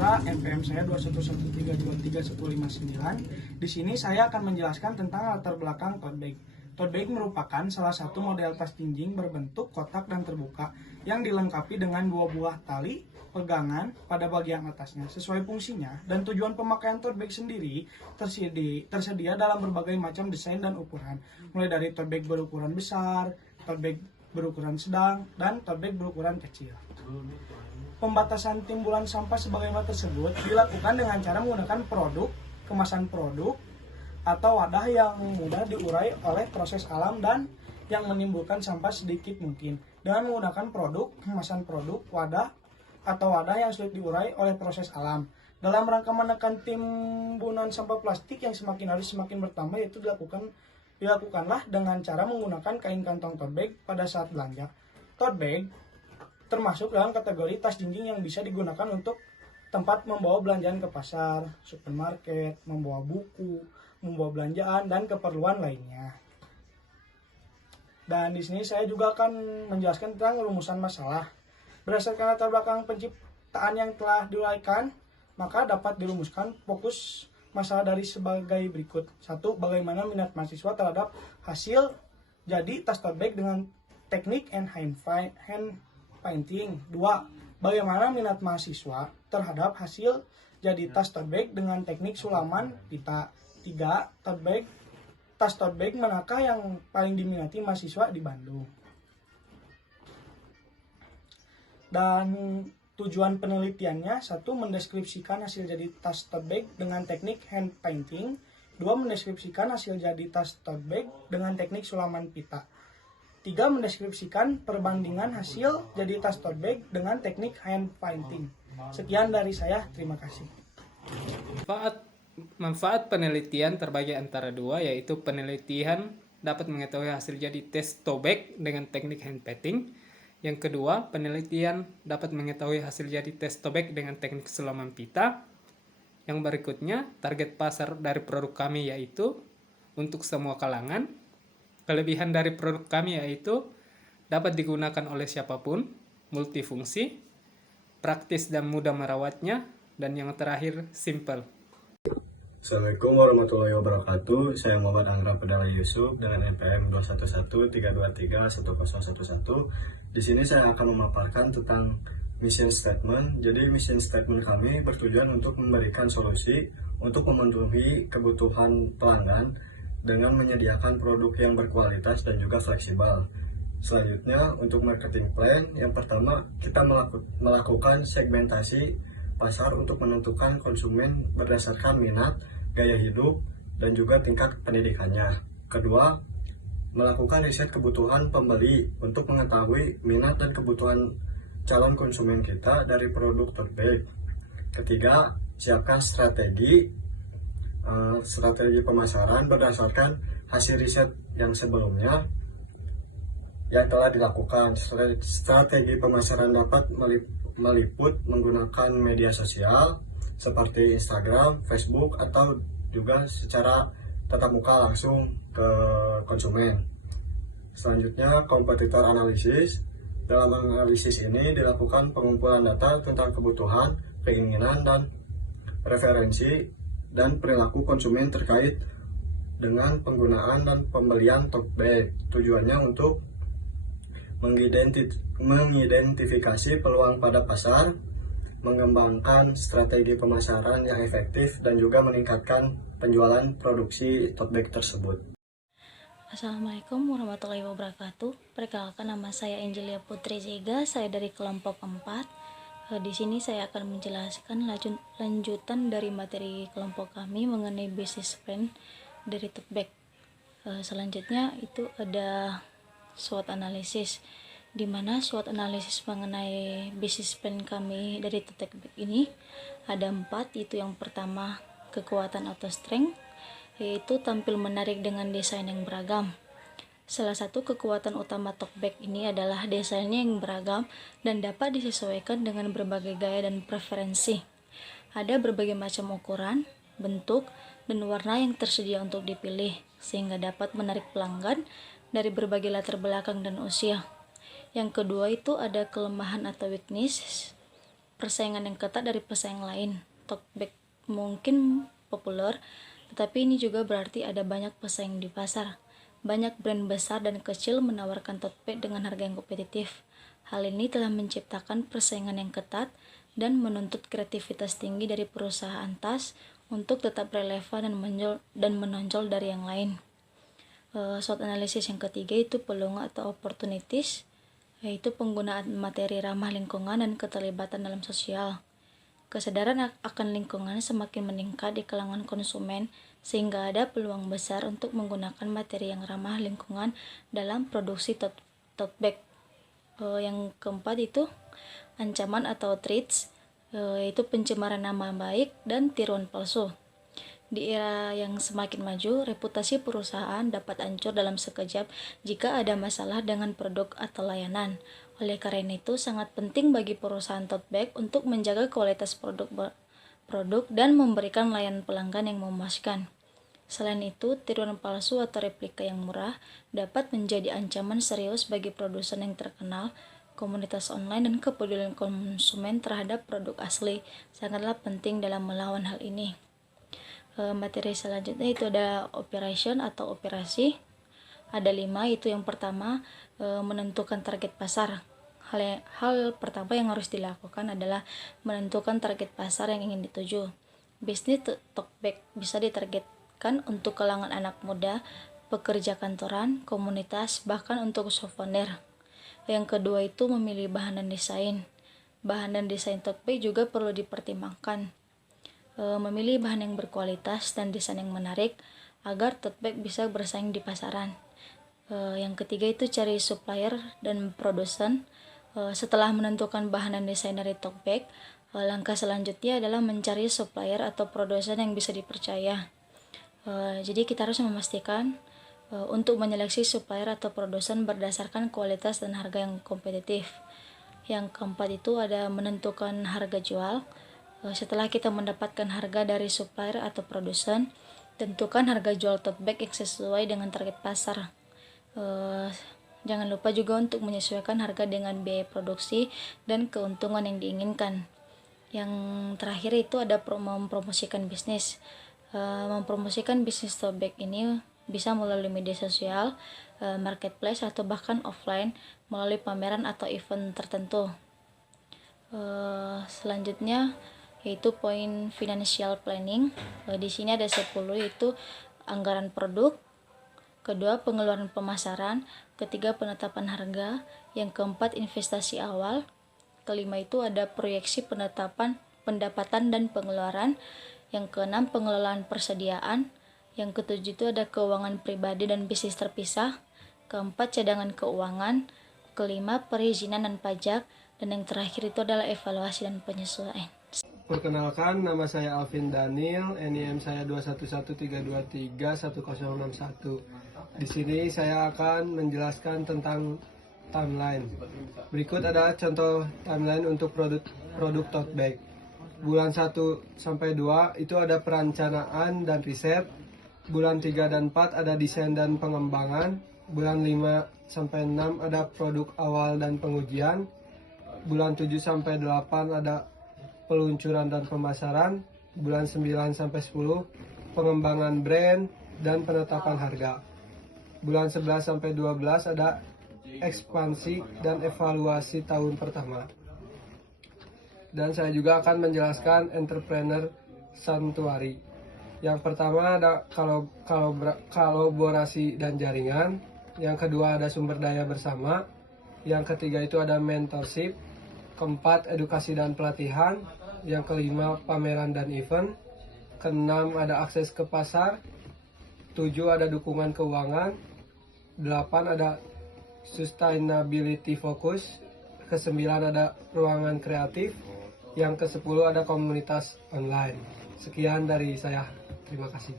Putra, NPM saya 211323159. Di sini saya akan menjelaskan tentang latar belakang tote bag. Tote bag merupakan salah satu model tas jinjing berbentuk kotak dan terbuka yang dilengkapi dengan dua buah tali pegangan pada bagian atasnya. Sesuai fungsinya dan tujuan pemakaian tote bag sendiri tersedia dalam berbagai macam desain dan ukuran, mulai dari tote bag berukuran besar, tote bag berukuran sedang, dan tote bag berukuran kecil. Pembatasan timbulan sampah sebagaimana tersebut dilakukan dengan cara menggunakan kemasan produk, atau wadah yang mudah diurai oleh proses alam dan yang menimbulkan sampah sedikit mungkin. Dengan menggunakan kemasan produk, wadah, atau wadah yang sulit diurai oleh proses alam. Dalam rangka menekan timbunan sampah plastik yang semakin hari semakin bertambah, yaitu dilakukanlah dengan cara menggunakan kain kantong tote bag pada saat belanja. Tote bag termasuk dalam kategori tas jinjing yang bisa digunakan untuk tempat membawa belanjaan ke pasar, supermarket, membawa buku, membawa belanjaan, dan keperluan lainnya. Dan di sini saya juga akan menjelaskan tentang rumusan masalah. Berdasarkan latar belakang penciptaan yang telah diuraikan, maka dapat dirumuskan fokus masalah dari sebagai berikut. 1. Bagaimana minat mahasiswa terhadap hasil jadi tas tote bag dengan teknik hand painting. 2. Bagaimana minat mahasiswa terhadap hasil jadi tas tote bag dengan teknik sulaman pita. 3. Tas tote bag manakah yang paling diminati mahasiswa di Bandung? Dan tujuan penelitiannya: 1. Mendeskripsikan hasil jadi tas tote bag dengan teknik hand painting. 2. Mendeskripsikan hasil jadi tas tote bag dengan teknik sulaman pita. 3. Mendeskripsikan perbandingan hasil jadi tas tote bag dengan teknik hand painting. Sekian dari saya, terima kasih. Manfaat penelitian terbagi antara dua, yaitu penelitian dapat mengetahui hasil jadi tas tote bag dengan teknik hand painting. Yang kedua, penelitian dapat mengetahui hasil jadi tas tote bag dengan teknik sulaman pita. Yang berikutnya, target pasar dari produk kami yaitu untuk semua kalangan. Kelebihan dari produk kami yaitu dapat digunakan oleh siapapun, multifungsi, praktis dan mudah merawatnya, dan yang terakhir, simple. Assalamualaikum warahmatullahi wabarakatuh. Saya Muhammad Angra Pedala Yusuf dengan NPM 21132311011. Di sini saya akan memaparkan tentang mission statement. Jadi mission statement kami bertujuan untuk memberikan solusi untuk memenuhi kebutuhan pelanggan dengan menyediakan produk yang berkualitas dan juga fleksibel. Selanjutnya, untuk marketing plan, yang pertama kita melakukan segmentasi pasar untuk menentukan konsumen berdasarkan minat, gaya hidup, dan juga tingkat pendidikannya. Kedua, melakukan riset kebutuhan pembeli untuk mengetahui minat dan kebutuhan calon konsumen kita dari produk tote bag. Ketiga, siapkan strategi pemasaran berdasarkan hasil riset yang sebelumnya yang telah dilakukan. Strategi pemasaran dapat meliput menggunakan media sosial seperti Instagram, Facebook, atau juga secara tatap muka langsung ke konsumen. Selanjutnya, kompetitor analisis. Dalam analisis ini dilakukan pengumpulan data tentang kebutuhan, keinginan, dan preferensi dan perilaku konsumen terkait dengan penggunaan dan pembelian tote bag. Tujuannya untuk mengidentifikasi peluang pada pasar, mengembangkan strategi pemasaran yang efektif, dan juga meningkatkan penjualan produksi tote bag tersebut. Assalamualaikum warahmatullahi wabarakatuh. Perkenalkan, nama saya Angelia Putri Zega, saya dari kelompok 4. Di sini saya akan menjelaskan lanjutan dari materi kelompok kami mengenai business plan dari tote bag. Selanjutnya itu ada SWOT analisis, di mana SWOT analisis mengenai business plan kami dari tote bag ini ada 4, yaitu yang pertama kekuatan atau strength, yaitu tampil menarik dengan desain yang beragam. Salah satu kekuatan utama tote bag ini adalah desainnya yang beragam dan dapat disesuaikan dengan berbagai gaya dan preferensi. Ada berbagai macam ukuran, bentuk, dan warna yang tersedia untuk dipilih, sehingga dapat menarik pelanggan dari berbagai latar belakang dan usia. Yang kedua itu ada kelemahan atau weakness, persaingan yang ketat dari pesaing lain. Tote bag mungkin populer, tetapi ini juga berarti ada banyak pesaing di pasar. Banyak brand besar dan kecil menawarkan tote bag dengan harga yang kompetitif. Hal ini telah menciptakan persaingan yang ketat dan menuntut kreativitas tinggi dari perusahaan tas untuk tetap relevan dan menonjol dari yang lain. SWOT analisis yang ketiga itu peluang atau opportunities, yaitu penggunaan materi ramah lingkungan dan keterlibatan dalam sosial. Kesadaran akan lingkungan semakin meningkat di kalangan konsumen, sehingga ada peluang besar untuk menggunakan materi yang ramah lingkungan dalam produksi tote bag. Yang keempat itu ancaman atau threats, yaitu pencemaran nama baik dan tiruan palsu. Di era yang semakin maju, reputasi perusahaan dapat hancur dalam sekejap jika ada masalah dengan produk atau layanan. Oleh karena itu, sangat penting bagi perusahaan tote bag untuk menjaga kualitas produk dan memberikan layanan pelanggan yang memuaskan. Selain itu, tiruan palsu atau replika yang murah dapat menjadi ancaman serius bagi produsen yang terkenal. Komunitas online dan kepedulian konsumen terhadap produk asli sangatlah penting dalam melawan hal ini. Materi selanjutnya itu ada operation atau operasi. Ada 5, itu yang pertama menentukan target pasar. Hal pertama yang harus dilakukan adalah menentukan target pasar yang ingin dituju. Bisnis tote bag bisa ditargetkan untuk kalangan anak muda, pekerja kantoran, komunitas, bahkan untuk souvenir. Yang kedua itu memilih bahan dan desain. Bahan dan desain tote bag juga perlu dipertimbangkan. Memilih bahan yang berkualitas dan desain yang menarik agar tote bag bisa bersaing di pasaran. Yang ketiga itu cari supplier dan produsen. Setelah menentukan bahan dan desain dari tote bag, langkah selanjutnya adalah mencari supplier atau produsen yang bisa dipercaya. Jadi kita harus memastikan untuk menyeleksi supplier atau produsen berdasarkan kualitas dan harga yang kompetitif. Yang keempat itu ada menentukan harga jual. Setelah kita mendapatkan harga dari supplier atau produsen, tentukan harga jual tote bag yang sesuai dengan target pasar. Jangan lupa juga untuk menyesuaikan harga dengan biaya produksi dan keuntungan yang diinginkan. Yang terakhir itu ada mempromosikan bisnis. Mempromosikan bisnis tote bag ini bisa melalui media sosial, marketplace, atau bahkan offline melalui pameran atau event tertentu. Selanjutnya yaitu poin financial planning. Di sini ada 10, yaitu anggaran produk, kedua pengeluaran pemasaran, ketiga penetapan harga, yang keempat investasi awal, kelima itu ada proyeksi pendapatan dan pengeluaran, yang keenam pengelolaan persediaan, yang ketujuh itu ada keuangan pribadi dan bisnis terpisah, keempat cadangan keuangan, kelima perizinan dan pajak, dan yang terakhir itu adalah evaluasi dan penyesuaian. Perkenalkan, nama saya Alvin Daniel, NIM saya 2113231061. Di sini saya akan menjelaskan tentang timeline. Berikut ada contoh timeline untuk produk tote bag. Bulan 1 sampai 2 itu ada perencanaan dan riset. Bulan 3 dan 4 ada desain dan pengembangan. Bulan 5 sampai 6 ada produk awal dan pengujian. Bulan 7 sampai 8 ada peluncuran dan pemasaran. Bulan 9 sampai 10 pengembangan brand dan penetapan harga. Bulan 11 sampai 12 ada ekspansi dan evaluasi tahun pertama. Dan saya juga akan menjelaskan entrepreneur sanctuary. Yang pertama ada kolaborasi dan jaringan. Yang kedua ada sumber daya bersama. Yang ketiga itu ada mentorship. Keempat edukasi dan pelatihan. Yang kelima pameran dan event. Keenam ada akses ke pasar. 7 ada dukungan keuangan. 8 ada sustainability focus. Ke-9 ada ruangan kreatif. Yang ke-10 ada komunitas online. Sekian dari saya. Terima kasih.